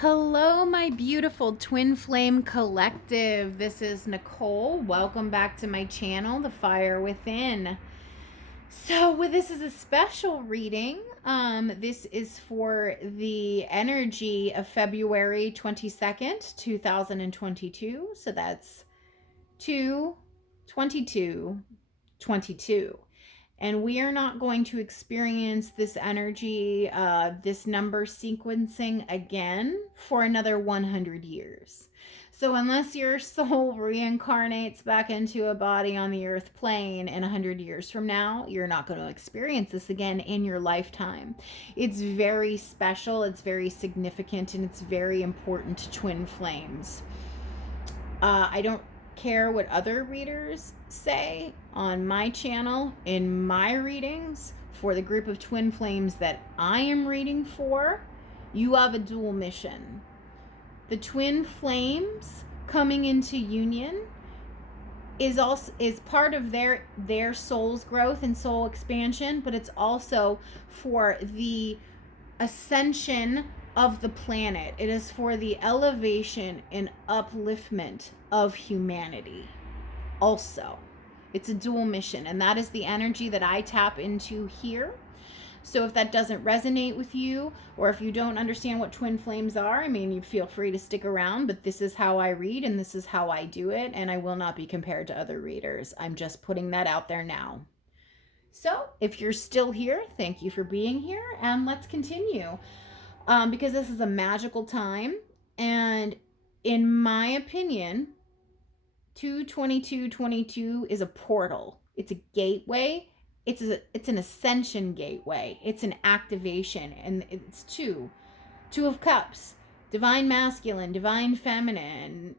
Hello, my beautiful twin flame collective. This is Nicole. Welcome back to my channel, The Fire Within. This is a special reading. This is for the energy of February 22nd, 2022. So that's 2/22/22. And we are not going to experience this energy, this number sequencing again for another 100 years. So unless your soul reincarnates back into a body on the earth plane in 100 years from now, you're not going to experience this again in your lifetime. It's very special, it's very significant, and it's very important to twin flames. I don't care what other readers say on my channel in my readings. For the group of twin flames that I am reading for, you have a dual mission. The twin flames coming into union is part of their soul's growth and soul expansion, but it's also for the ascension of the planet. It is for the elevation and upliftment of humanity. Also, it's a dual mission, and that is the energy that I tap into here. So if that doesn't resonate with you, or if you don't understand what twin flames are, I mean, you feel free to stick around, but this is how I read and this is how I do it, and I will not be compared to other readers. I'm just putting that out there now. So if you're still here, thank you for being here, and let's continue. Because this is a magical time, and in my opinion, 2/22/22 is a portal. It's a gateway. It's an ascension gateway. It's an activation, and it's two of cups, divine masculine, divine feminine.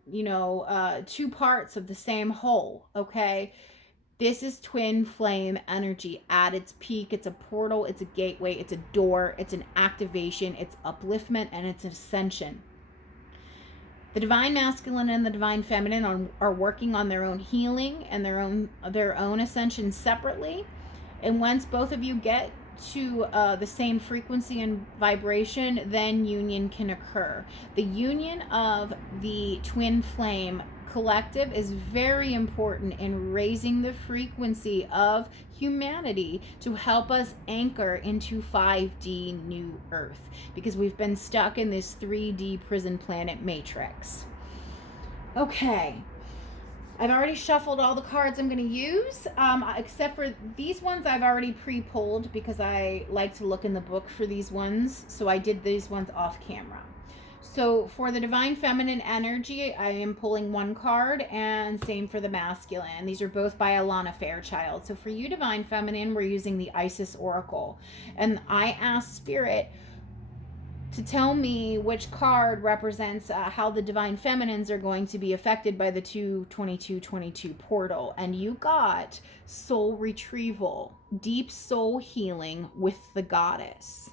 Two parts of the same whole. Okay. This is twin flame energy at its peak. It's a portal, it's a gateway, it's a door, it's an activation, it's upliftment, and it's an ascension. The divine masculine and the divine feminine are working on their own healing and their own ascension separately. And once both of you get to the same frequency and vibration, then union can occur. The union of the twin flame collective is very important in raising the frequency of humanity to help us anchor into 5D new Earth, because we've been stuck in this 3D prison planet matrix. Okay, I've already shuffled all the cards I'm going to use, except for these ones I've already pre-pulled because I like to look in the book for these ones, so I did these ones off camera. So for the divine feminine energy, I am pulling one card, and same for the masculine. These are both by Alana Fairchild. So for you, divine feminine, we're using the Isis Oracle. And I asked Spirit to tell me which card represents how the divine feminines are going to be affected by the 2/22/22 portal. And you got soul retrieval, deep soul healing with the goddess.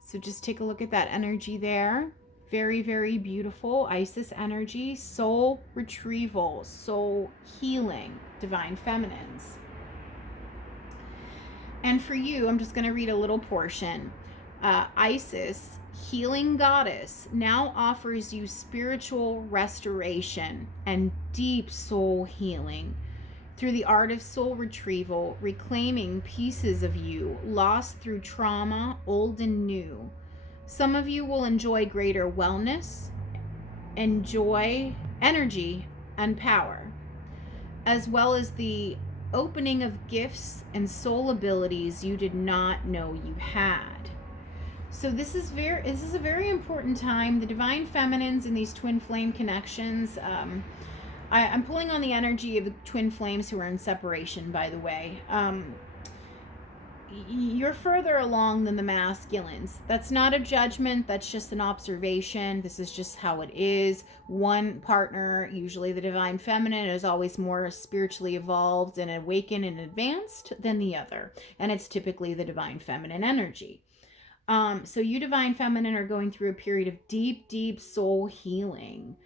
So just take a look at that energy there. Very, very beautiful Isis energy, soul retrieval, soul healing, divine feminines. And for you, I'm just going to read a little portion. Isis, healing goddess, now offers you spiritual restoration and deep soul healing through the art of soul retrieval, reclaiming pieces of you lost through trauma, old and new. Some of you will enjoy greater wellness, enjoy energy and power, as well as the opening of gifts and soul abilities you did not know you had. So this is a very important time. The divine feminines in these twin flame connections. I'm pulling on the energy of the twin flames who are in separation, by the way. You're further along than the masculines. That's not a judgment, that's just an observation. This is just how it is. One partner, usually the divine feminine, is always more spiritually evolved and awakened and advanced than the other, and it's typically the divine feminine energy. So you divine feminine are going through a period of deep soul healing.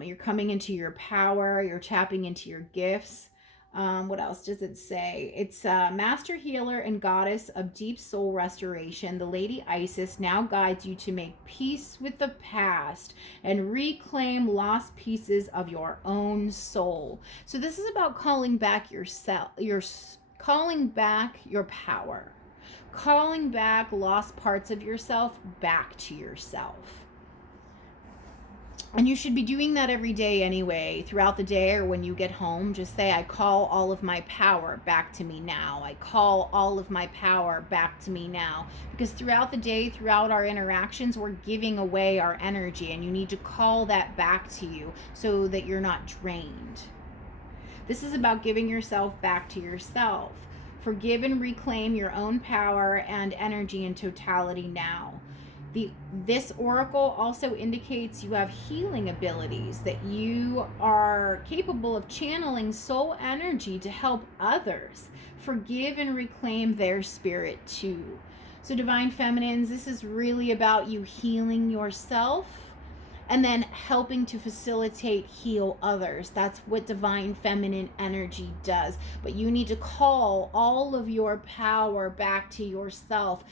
You're coming into your power, you're tapping into your gifts. What else does it say? It's master healer and goddess of deep soul restoration. The Lady Isis now guides you to make peace with the past and reclaim lost pieces of your own soul. So this is about calling back yourself, calling back your power, calling back lost parts of yourself back to yourself. And you should be doing that every day anyway, throughout the day or when you get home. Just say, I call all of my power back to me now. I call all of my power back to me now. Because throughout the day, throughout our interactions, we're giving away our energy, and you need to call that back to you so that you're not drained. This is about giving yourself back to yourself. Forgive and reclaim your own power and energy in totality now. This oracle also indicates you have healing abilities, that you are capable of channeling soul energy to help others forgive and reclaim their spirit too. So Divine Feminines, this is really about you healing yourself and then helping to facilitate heal others. That's what Divine Feminine energy does. But you need to call all of your power back to yourself.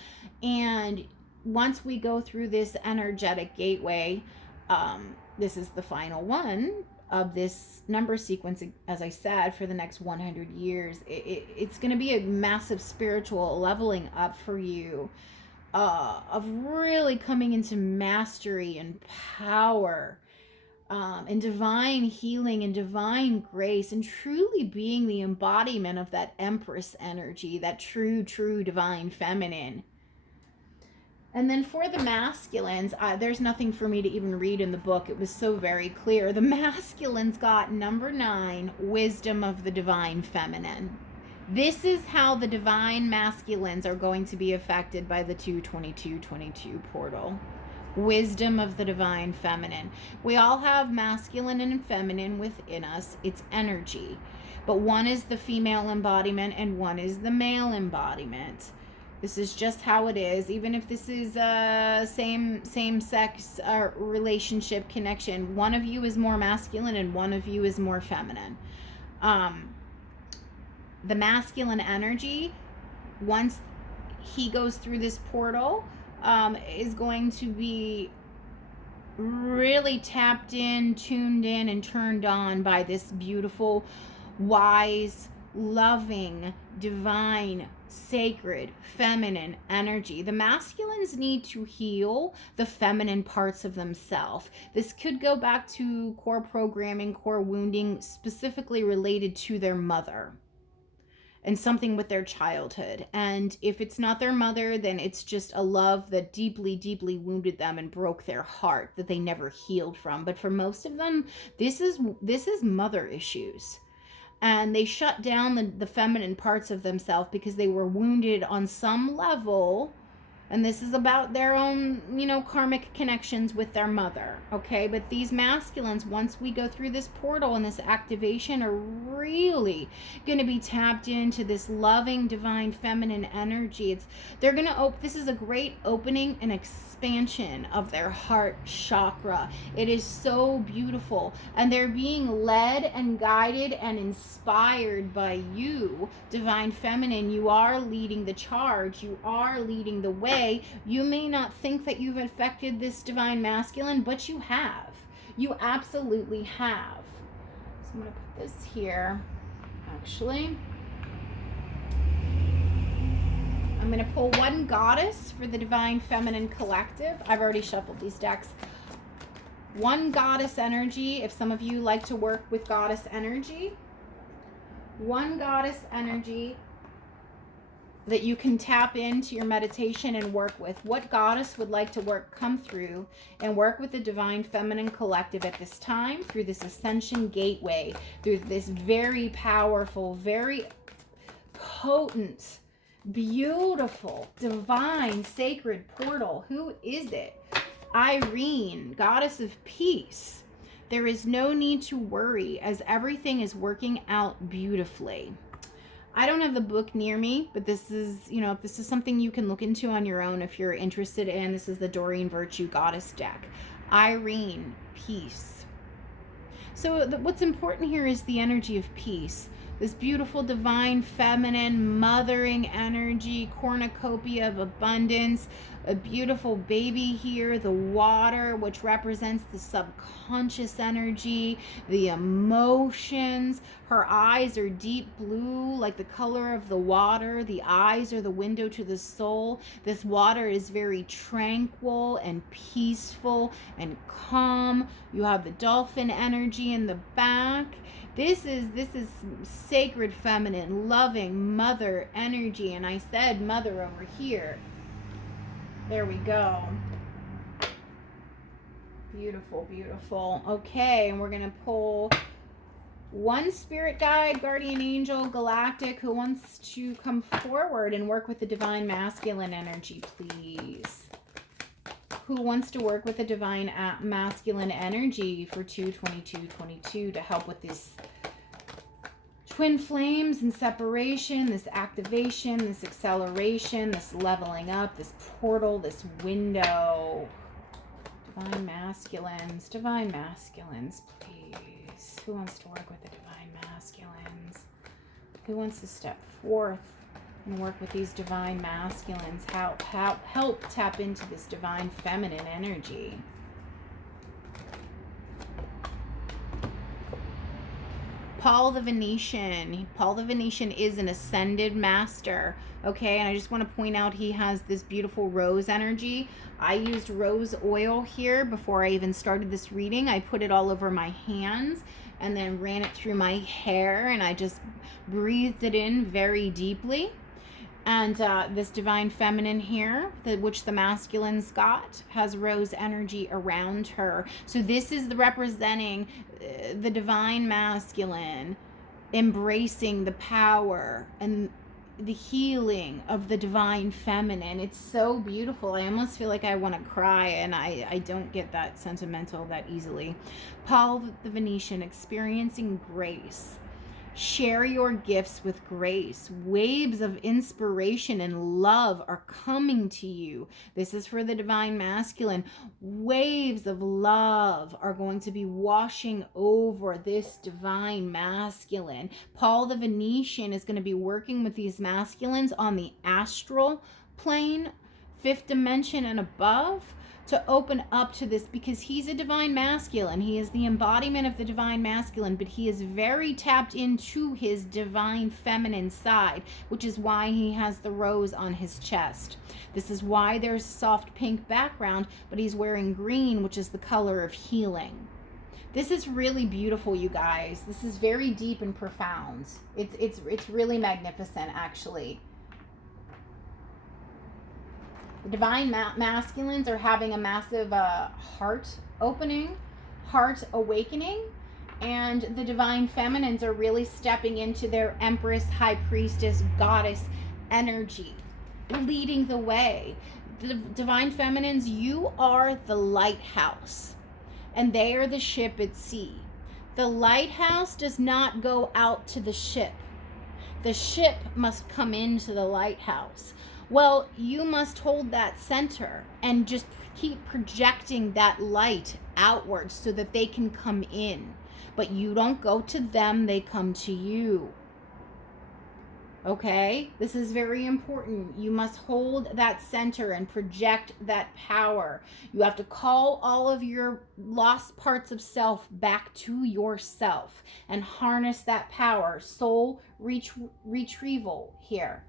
And once we go through this energetic gateway, this is the final one of this number sequence, as I said, for the next 100 years. It's going to be a massive spiritual leveling up for you, of really coming into mastery and power, and divine healing and divine grace, and truly being the embodiment of that Empress energy, that true divine feminine. And then for the masculines, there's nothing for me to even read in the book. It was so very clear. The masculines got number 9, wisdom of the divine feminine. This is how the divine masculines are going to be affected by the 2/22/22 portal. Wisdom of the divine feminine. We all have masculine and feminine within us. It's energy. But one is the female embodiment and one is the male embodiment. This is just how it is. Even if this is a same sex relationship connection, one of you is more masculine and one of you is more feminine. The masculine energy, once he goes through this portal, is going to be really tapped in, tuned in, and turned on by this beautiful, wise, loving, divine, sacred, feminine energy. The masculines need to heal the feminine parts of themselves. This could go back to core programming, core wounding, specifically related to their mother and something with their childhood. And if it's not their mother, then it's just a love that deeply wounded them and broke their heart that they never healed from. But for most of them, this is mother issues. And they shut down the feminine parts of themselves because they were wounded on some level. And this is about their own, karmic connections with their mother, okay? But these masculines, once we go through this portal and this activation, are really going to be tapped into this loving, divine, feminine energy. They're going to this is a great opening and expansion of their heart chakra. It is so beautiful. And they're being led and guided and inspired by you, divine feminine. You are leading the charge. You are leading the way. You may not think that you've affected this divine masculine, but you have. You absolutely have. So I'm going to put this here. Actually, I'm going to pull one goddess for the divine feminine collective. I've already shuffled these decks. One goddess energy, if some of you like to work with goddess energy. One goddess energy that you can tap into your meditation and work with. What goddess would like to come through and work with the divine feminine collective at this time through this ascension gateway, through this very powerful, very potent, beautiful, divine, sacred portal? Who is it? Irene, goddess of peace. There is no need to worry as everything is working out beautifully. I don't have the book near me, but this is, if this is something you can look into on your own if you're interested in. This is the Doreen Virtue Goddess deck. Irene, peace. So what's important here is the energy of peace. This beautiful divine feminine mothering energy, cornucopia of abundance, a beautiful baby here, the water, which represents the subconscious energy, the emotions. Her eyes are deep blue, like the color of the water. The eyes are the window to the soul. This water is very tranquil and peaceful and calm. You have the dolphin energy in the back. This is sacred feminine, loving mother energy. And I said mother over here. There we go. Beautiful, beautiful. Okay, and we're going to pull one spirit guide, guardian angel, galactic, who wants to come forward and work with the divine masculine energy, please. Who wants to work with the divine masculine energy for 2/22/22 to help with this twin flames and separation, this activation, this acceleration, this leveling up, this portal, this window. Divine masculines, please. Who wants to work with the divine masculines? Who wants to step forth and work with these divine masculines? Help tap into this divine feminine energy. Paul the Venetian. Paul the Venetian is an ascended master. Okay, and I just want to point out he has this beautiful rose energy. I used rose oil here before I even started this reading. I put it all over my hands and then ran it through my hair, and I just breathed it in very deeply. And this divine feminine here, which the masculines got, has rose energy around her. So this is representing the divine masculine embracing the power and the healing of the divine feminine. It's so beautiful. I almost feel like I want to cry, and I don't get that sentimental that easily. Paul the Venetian, experiencing grace. Share your gifts with grace. Waves of inspiration and love are coming to you. This is for the divine masculine. Waves of love are going to be washing over this divine masculine. Paul the Venetian is going to be working with these masculines on the astral plane, 5th dimension and above, to open up to this, because he's a divine masculine. He is the embodiment of the divine masculine, but he is very tapped into his divine feminine side, which is why he has the rose on his chest. This is why there's a soft pink background, but he's wearing green, which is the color of healing. This is really beautiful, you guys. This is very deep and profound. It's really magnificent, actually. The divine masculines are having a massive heart opening, heart awakening, and the divine feminines are really stepping into their empress, high priestess, goddess energy, leading the way. The divine feminines, you are the lighthouse, and they are the ship at sea. The lighthouse does not go out to the ship. The ship must come into the lighthouse. Well, you must hold that center and just keep projecting that light outwards so that they can come in. But you don't go to them, they come to you. Okay? This is very important. You must hold that center and project that power. You have to call all of your lost parts of self back to yourself and harness that power. Soul retrieval here.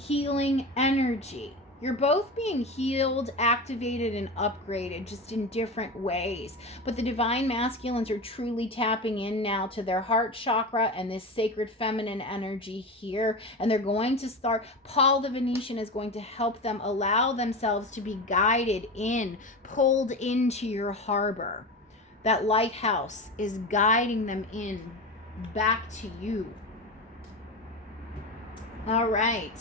Healing energy. You're both being healed, activated, and upgraded, just in different ways. But the divine masculines are truly tapping in now to their heart chakra and this sacred feminine energy here. And they're going to start, Paul the Venetian is going to help them allow themselves to be guided in, pulled into your harbor. That lighthouse is guiding them in, back to you. All right.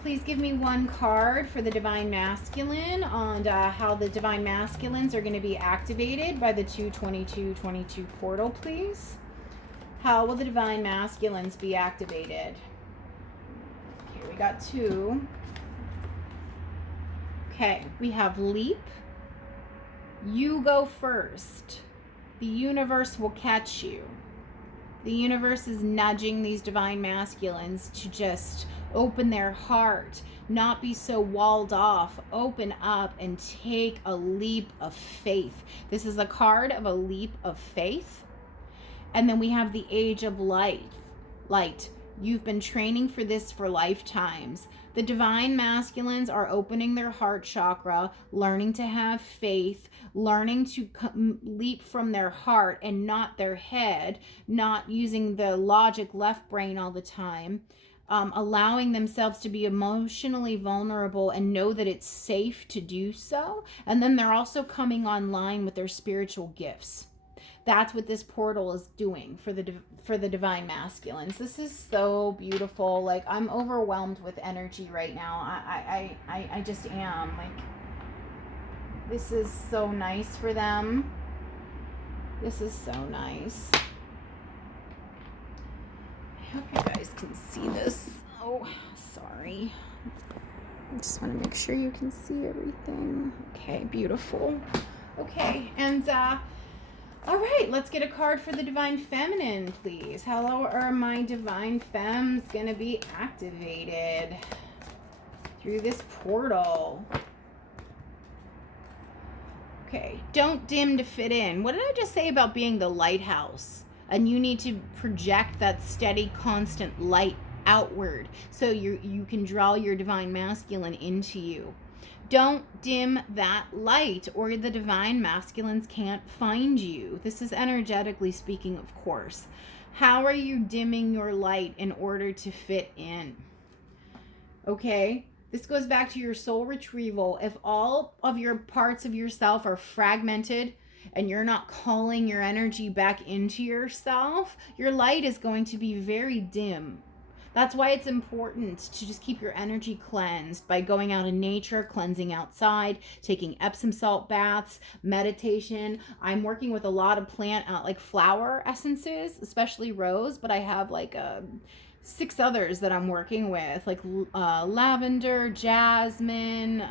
Please give me one card for the divine masculine on how the divine masculines are going to be activated by the 2/22/22 portal, please. How will the divine masculines be activated? Here we got 2. Okay, we have leap. You go first. The universe will catch you. The universe is nudging these divine masculines to just open their heart, not be so walled off, open up and take a leap of faith. This is a card of a leap of faith. And then we have the Age of Light. You've been training for this for lifetimes. The divine masculines are opening their heart chakra, learning to have faith, learning to leap from their heart and not their head, not using the logic left brain all the time, allowing themselves to be emotionally vulnerable and know that it's safe to do so. And then they're also coming online with their spiritual gifts. That's what this portal is doing for the divine masculines. This is so beautiful. Like, I'm overwhelmed with energy right now. I just am. Like, this is so nice for them. This is so nice. I hope you guys can see this. Oh, sorry. I just want to make sure you can see everything. Okay, beautiful. Okay, and all right, let's get a card for the Divine Feminine, please. How are my Divine Femmes going to be activated through this portal? Okay, don't dim to fit in. What did I just say about being the lighthouse? And you need to project that steady, constant light outward so you can draw your Divine Masculine into you. Don't dim that light or the divine masculines can't find you. This is energetically speaking, of course. How are you dimming your light in order to fit in? Okay, this goes back to your soul retrieval. If all of your parts of yourself are fragmented and you're not calling your energy back into yourself, your light is going to be very dim. That's why it's important to just keep your energy cleansed by going out in nature, cleansing outside, taking Epsom salt baths, meditation. I'm working with a lot of plant, like flower essences, especially rose, but I have like 6 others that I'm working with, like lavender, jasmine,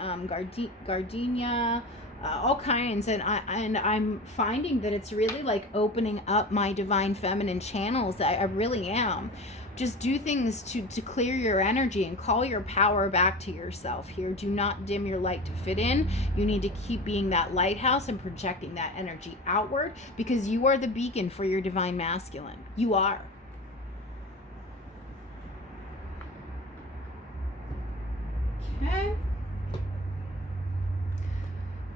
gardenia, all kinds. And I'm finding that it's really like opening up my divine feminine channels. I really am. Just do things to clear your energy and call your power back to yourself here. Do not dim your light to fit in. You need to keep being that lighthouse and projecting that energy outward, because you are the beacon for your divine masculine. You are. Okay.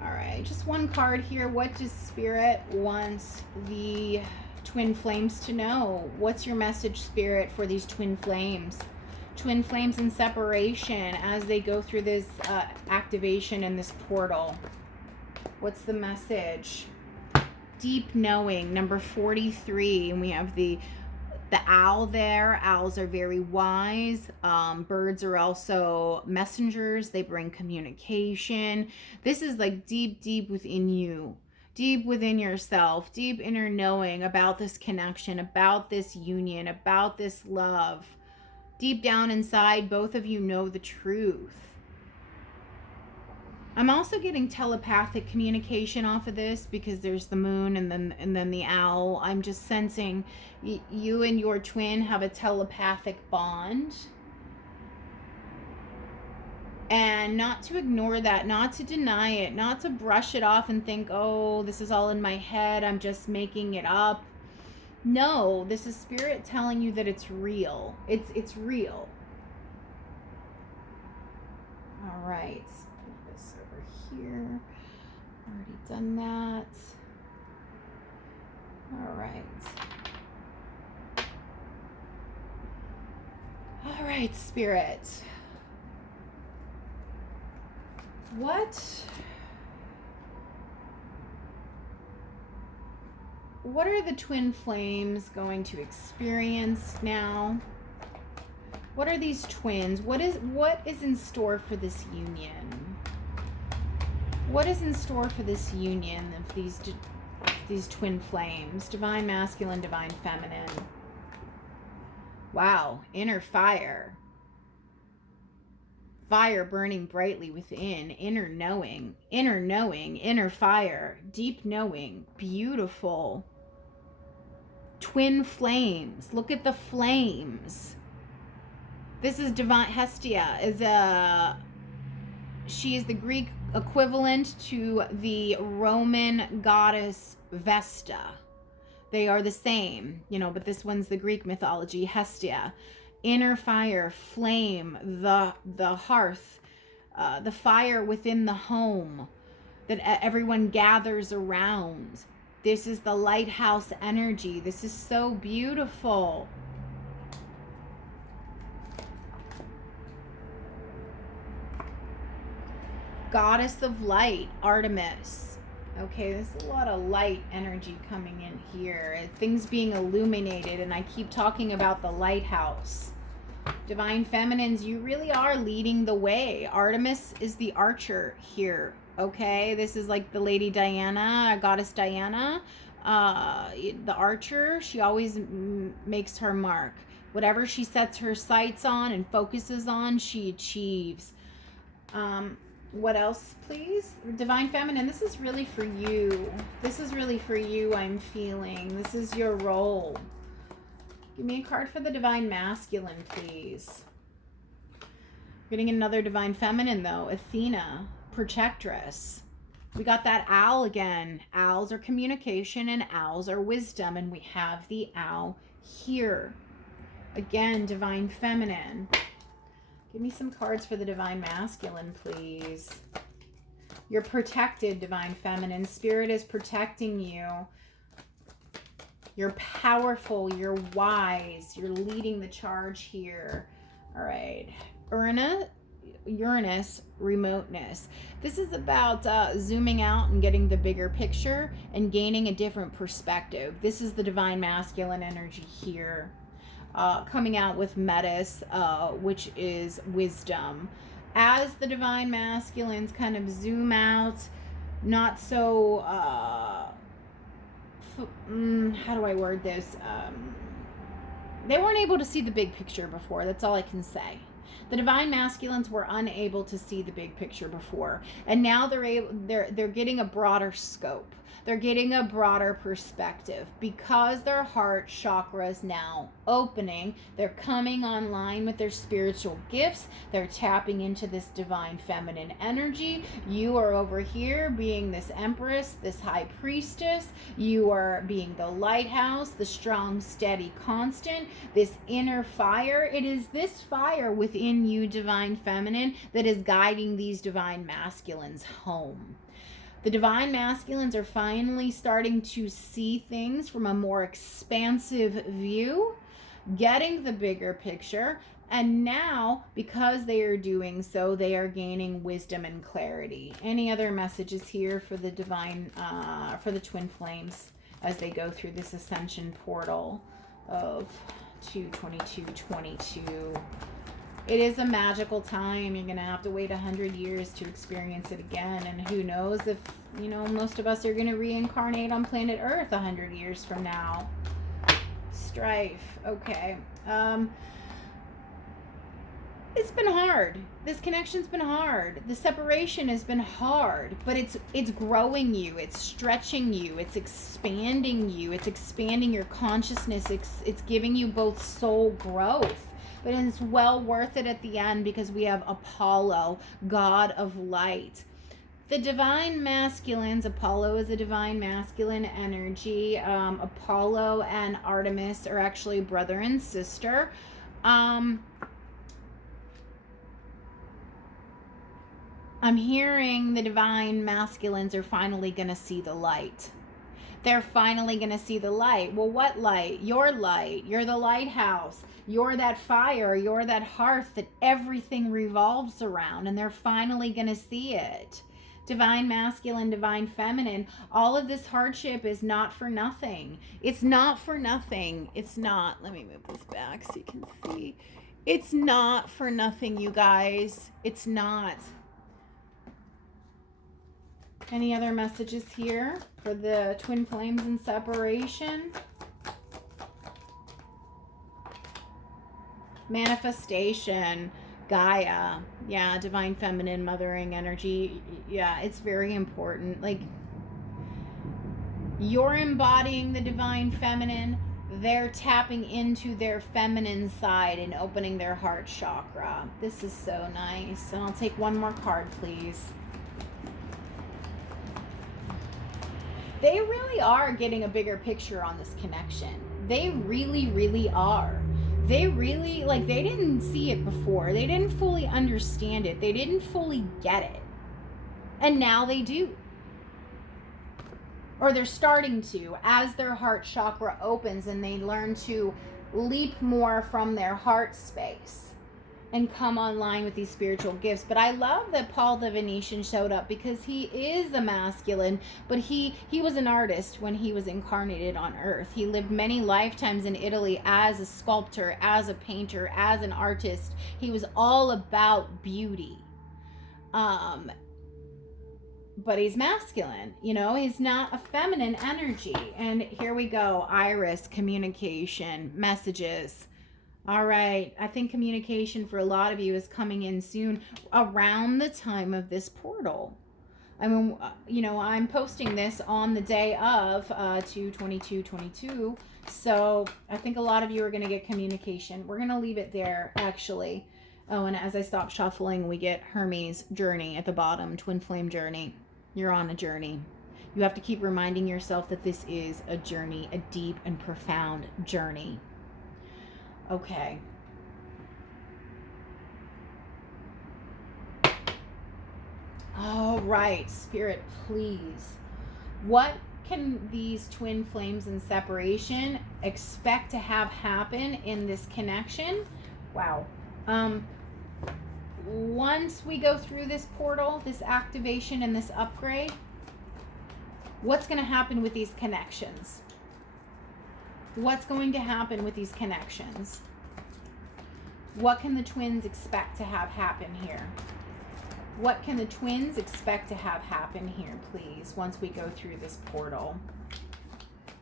All right, just one card here. What does Spirit want the twin flames to know? What's your message, Spirit, for these twin flames? Twin flames in separation as they go through this activation in this portal. What's the message? Deep knowing, number 43. And we have the owl there. Owls are very wise. Birds are also messengers. They bring communication. This is like deep, deep within you. Deep within yourself, deep inner knowing about this connection, about this union, about this love. Deep down inside, both of you know the truth. I'm also getting telepathic communication off of this because there's the moon and then the owl. I'm just sensing you and your twin have a telepathic bond. And not to ignore that, not to deny it, not to brush it off and think, oh, this is all in my head, I'm just making it up. No, this is Spirit telling you that it's real. It's real. All right, move this over here. Already done that. All right. All right, Spirit. What are the twin flames going to experience now? What are these twins? What is in store for this union? What is in store for this union of these twin flames? Divine masculine, divine feminine. Wow, inner fire. Fire burning brightly within, inner knowing, inner fire, deep knowing, beautiful. Twin flames. Look at the flames. This is divine. Hestia she is the Greek equivalent to the Roman goddess Vesta. They are the same, but this one's the Greek mythology, Hestia. Inner fire, flame, the hearth, the fire within the home that everyone gathers around. This is the lighthouse energy. This is so beautiful. Goddess of light, Artemis. Okay, there's a lot of light energy coming in here. Things being illuminated, and I keep talking about the lighthouse. Divine feminines, you really are leading the way. Artemis is the archer here, okay? This is like the Lady Diana, Goddess Diana. The archer, she always makes her mark. Whatever she sets her sights on and focuses on, she achieves. What else, please? Divine feminine, this is really for you. This is really for you, I'm feeling. This is your role. Give me a card for the divine masculine, please. Getting another divine feminine, though. Athena, protectress. We got that owl again. Owls are communication and owls are wisdom. And we have the owl here. Again, divine feminine. Give me some cards for the divine masculine, please. You're protected, divine feminine. Spirit is protecting you. You're powerful. You're wise. You're leading the charge here. All right. Uranus, remoteness. This is about zooming out and getting the bigger picture and gaining a different perspective. This is the divine masculine energy here. Coming out with Metis, which is wisdom. As the divine masculines kind of zoom out, not so, how do I word this? They weren't able to see the big picture before. That's all I can say. The divine masculines were unable to see the big picture before, and now they're getting a broader scope. They're getting a broader perspective because their heart chakra is now opening. They're coming online with their spiritual gifts. They're tapping into this divine feminine energy. You are over here being this empress, this high priestess. You are being the lighthouse, the strong, steady, constant, this inner fire. It is this fire within you, divine feminine, that is guiding these divine masculines home. The divine masculines are finally starting to see things from a more expansive view, getting the bigger picture, and now, because they are doing so, they are gaining wisdom and clarity. Any other messages here for the divine, for the twin flames as they go through this ascension portal of 2/22/22? It is a magical time. You're going to have to wait 100 years to experience it again. And who knows if, most of us are going to reincarnate on planet Earth 100 years from now. Strife. Okay. It's been hard. This connection's been hard. The separation has been hard, but it's growing you. It's stretching you. It's expanding you. It's expanding your consciousness. It's giving you both soul growth. But it's well worth it at the end because we have Apollo, god of light. The divine masculines, Apollo is a divine masculine energy. Apollo and Artemis are actually brother and sister. I'm hearing the divine masculines are finally going to see the light. They're finally going to see the light. Well, what light? Your light. You're the lighthouse. You're that fire. You're that hearth that everything revolves around. And they're finally going to see it. Divine masculine, divine feminine. All of this hardship is not for nothing. It's not for nothing. It's not. Let me move this back so you can see. It's not for nothing, you guys. It's not. Any other messages here for the twin flames in separation? Manifestation. Gaia. Yeah, divine feminine mothering energy. Yeah, it's very important. Like, you're embodying the divine feminine, they're tapping into their feminine side and opening their heart chakra. This is so nice. And I'll take one more card, please. They really are getting a bigger picture on this connection. They really, really are. They really, like, they didn't see it before. They didn't fully understand it. They didn't fully get it. And now they do. Or they're starting to, as their heart chakra opens and they learn to leap more from their heart space and come online with these spiritual gifts. But I love that Paul the Venetian showed up, because he is a masculine, but he was an artist when he was incarnated on earth. He lived many lifetimes in Italy as a sculptor, as a painter, as an artist. He was all about beauty. But he's masculine, you know, he's not a feminine energy. And here we go. Iris, communication, messages. All right. I think communication for a lot of you is coming in soon, around the time of this portal. I mean, you know, I'm posting this on the day of 2/22/22. So I think a lot of you are going to get communication. We're going to leave it there, actually. Oh, and as I stop shuffling, we get Hermes journey at the bottom, twin flame journey. You're on a journey. You have to keep reminding yourself that this is a journey, a deep and profound journey. Okay. All right, Spirit, please. What can these twin flames in separation expect to have happen in this connection? Wow. Once we go through this portal, this activation and this upgrade, what's going to happen with these connections? What's going to happen with these connections? What can the twins expect to have happen here? What can the twins expect to have happen here, please, once we go through this portal?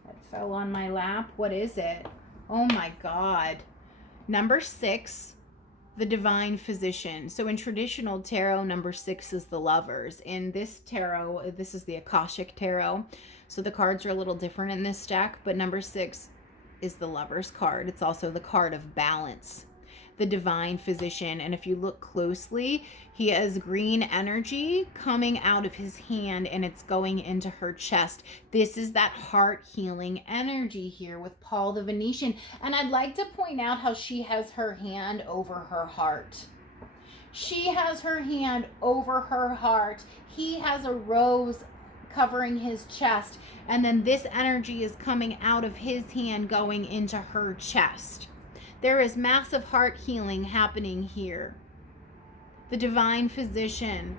That fell on my lap. What is it? Oh my God. Number 6. The divine physician. So in traditional tarot, number 6 is the lovers. In this tarot, this is the Akashic tarot. So the cards are a little different in this deck, but number 6 is the lovers card. It's also the card of balance. The divine physician. And if you look closely, he has green energy coming out of his hand and it's going into her chest. This is that heart healing energy here with Paul the Venetian. And I'd like to point out how she has her hand over her heart. She has her hand over her heart. He has a rose covering his chest. And then this energy is coming out of his hand going into her chest. There is massive heart healing happening here. The divine physician,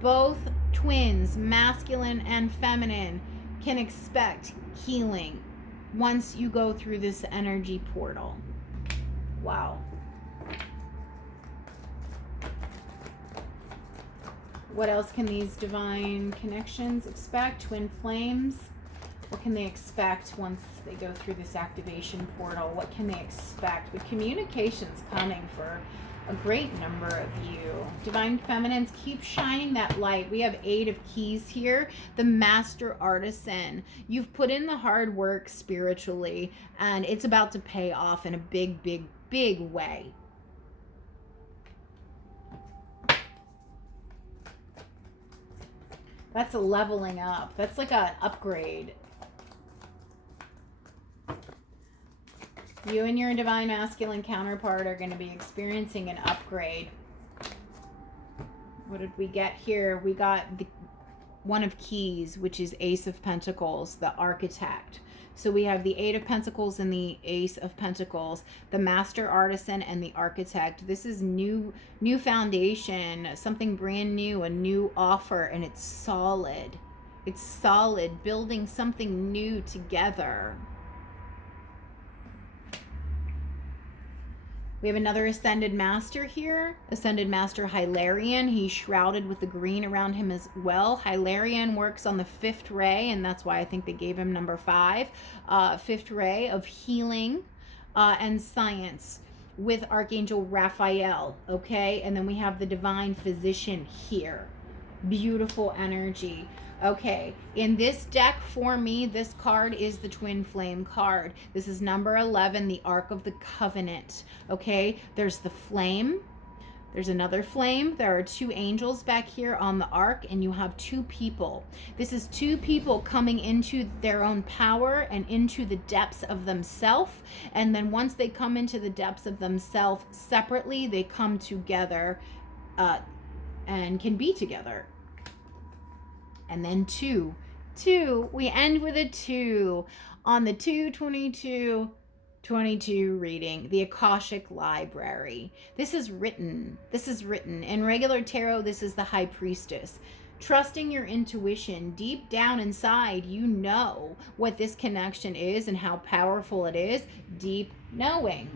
both twins, masculine and feminine, can expect healing once you go through this energy portal. Wow. What else can these divine connections expect? Twin flames. What can they expect once they go through this activation portal? What can they expect? With communications coming for a great number of you. Divine feminines, keep shining that light. We have 8 of keys here. The master artisan. You've put in the hard work spiritually, and it's about to pay off in a big, big, big way. That's a leveling up. That's like an upgrade. You and your divine masculine counterpart are going to be experiencing an upgrade. What did we get here? We got the one of keys, which is Ace of Pentacles, the architect. So we have the 8 of Pentacles and the Ace of Pentacles, the master artisan and the architect. This is new foundation, something brand new, a new offer, and it's solid. It's solid, building something new together. We have another Ascended Master here, Ascended Master Hilarion. He's shrouded with the green around him as well. Hilarion works on the 5th ray, and that's why I think they gave him number 5. 5th ray of healing and science. with Archangel Raphael, okay? And then we have the Divine Physician here. Beautiful energy. Okay, in this deck for me, this card is the Twin Flame card. This is number 11, the Ark of the Covenant. Okay, there's the flame. There's another flame. There are two angels back here on the ark, and you have two people. This is two people coming into their own power and into the depths of themselves. And then once they come into the depths of themselves separately, they come together and can be together. And then two, we end with a 2 on the 2/22/22 reading, the Akashic Library. This is written. In regular tarot, this is the High Priestess. Trusting your intuition. Deep down inside, you know what this connection is and how powerful it is. Deep knowing.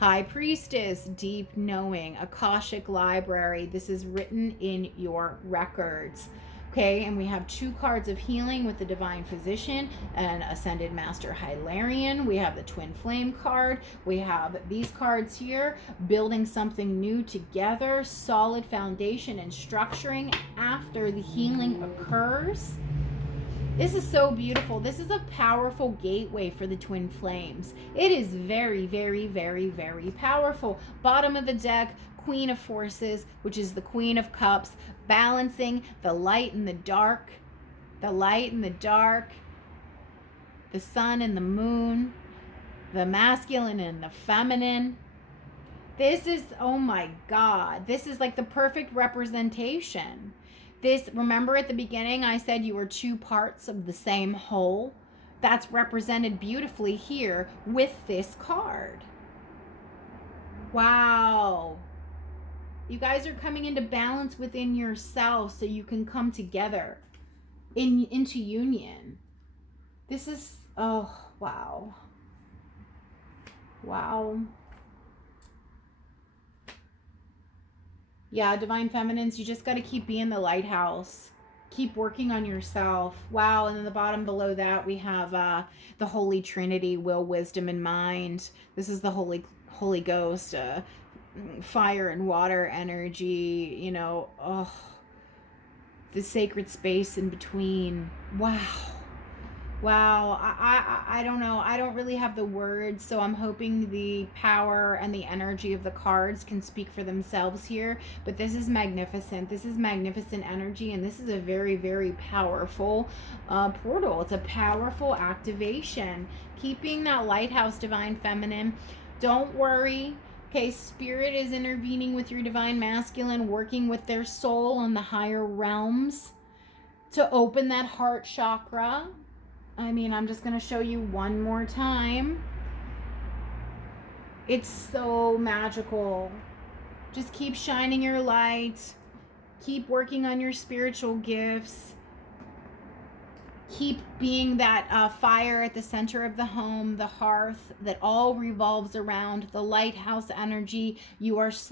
High Priestess, deep knowing. Akashic Library. This is written in your records. Okay, and we have 2 cards of healing with the Divine Physician and Ascended Master Hilarion. We have the Twin Flame card. We have these cards here, building something new together, solid foundation and structuring after the healing occurs. This is so beautiful. This is a powerful gateway for the Twin Flames. It is very, very, very, very powerful. Bottom of the deck, Queen of Forces, which is the Queen of Cups, balancing the light and the dark, the sun and the moon, the masculine and the feminine. This is, oh my God, this is like the perfect representation. This, remember at the beginning I said you were 2 parts of the same whole? That's represented beautifully here with this card. Wow. You guys are coming into balance within yourself so you can come together into union. This is, oh, wow. Wow. Yeah, Divine Feminines, you just got to keep being the lighthouse. Keep working on yourself. Wow, and then the bottom below that we have the Holy Trinity, will, wisdom, and mind. This is the Holy Ghost, fire and water energy, you know, oh, the sacred space in between. Wow. I don't know. I don't really have the words, so I'm hoping the power and the energy of the cards can speak for themselves here. But this is magnificent. This is magnificent energy, and this is a very, very powerful portal. It's a powerful activation. Keeping that lighthouse, Divine Feminine. Don't worry. Okay, Spirit is intervening with your Divine Masculine, working with their soul in the higher realms to open that heart chakra. I mean, I'm just going to show you one more time. It's so magical. Just keep shining your light. Keep working on your spiritual gifts. Keep being that fire at the center of the home, the hearth that all revolves around the lighthouse energy. You are